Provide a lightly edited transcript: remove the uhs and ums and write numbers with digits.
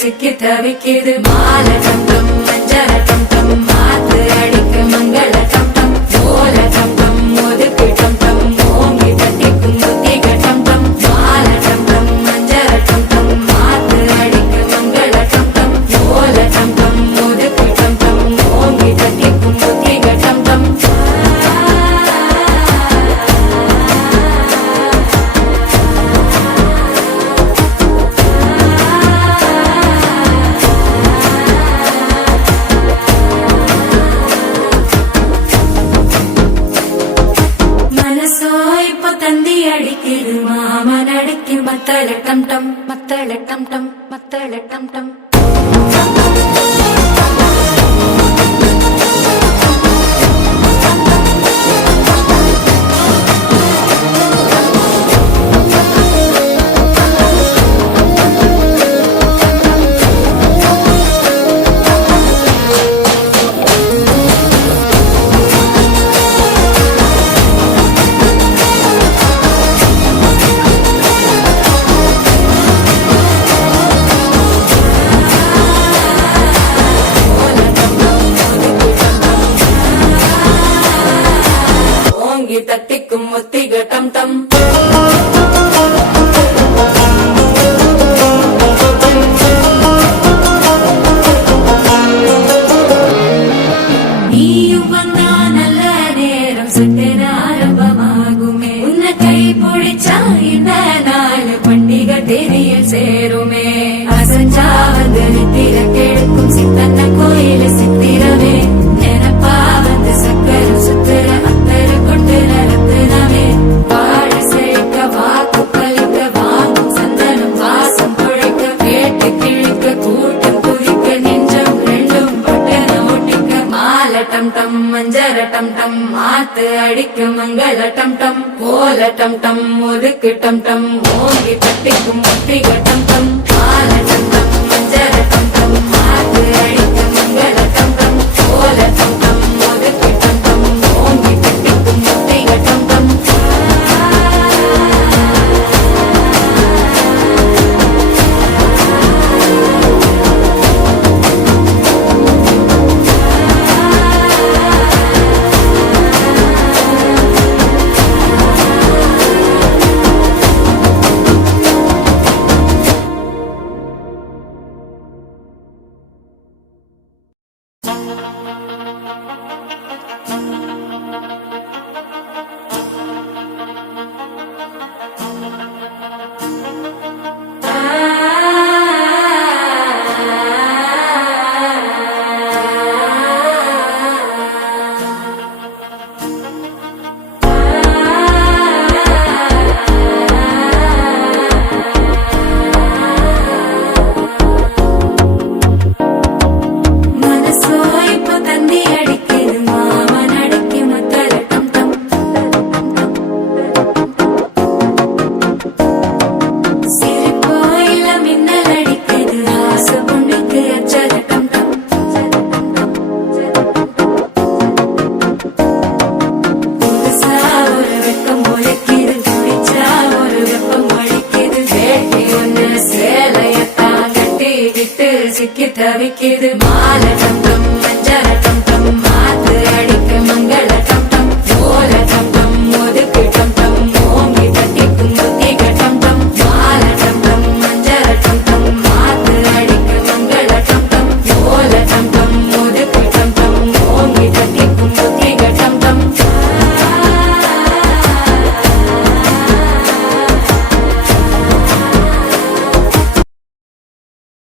சிக்கி தவிக்கிது மால டம் டம் மஞ்சள டம் டம் மாத்து அடிக்க மங்கள டம் டம் ஓல டம் டம் ஒதுக்கு டம் டம் ஓங்கி தட்டிக்கும் முத்திக டம் டம் மால டம் டம் மஞ்சள டம் டம் மாத்து அடிக்க மங்கள டம் டம் ஓல டம் டம் ஒதுக்கு டம் டம் ஓங்கி தட்டிக்கும் முத்திக டம் டம் தந்தி அடிக்குது மாமன் அடிக்கு மத்தள டம் டம் மத்தள டம் டம் மத்தள டம் டம் தட்டிக்கும் முத்திக டம் டம் நீயும் வந்தா நல்ல நேரம் சட்டென ஆரம்பமாகுமே உன்னை கை பிடிச்சா இந்த நாள் பண்டிகை தேதியில் சேருமே அசஞ்சா வந்து நித்திர கெடுக்கும் சித்தன்ன கோயில சித்திரமே நினப்பா வந்து சக்கர சுத்திர அத்தர கொண்டு நடத்துனவே வாழ செழிக்க வாக்கு பலிக்க வாங்கும் சந்தனம் வாசம் குழைக்க கேட்டு கிழிக்க கூட்டம் குதிக்க நெஞ்சம் ரெண்டும் பட்டன ஒட்டிக்க மால டம் டம் மஞ்சர டம் டம் மாத்து அடிக்க மங்கள டம் டம் கோல டம் டம் ஒதுக்கு டம் டம் ஓங்கி தட்டிக்கும் முத்திக டம் டம் மால டம் டம் மஞ்சர டம் டம் மாத்து அடிக்க மங்கள டம் டம் கோல டம் டம் ஒதுக்கு டம் டம் ஓங்கி தட்டிக்கும் முத்திக டம் டம் சிக்கி தவிக்கிது மால டம் டம் மஞ்சள டம்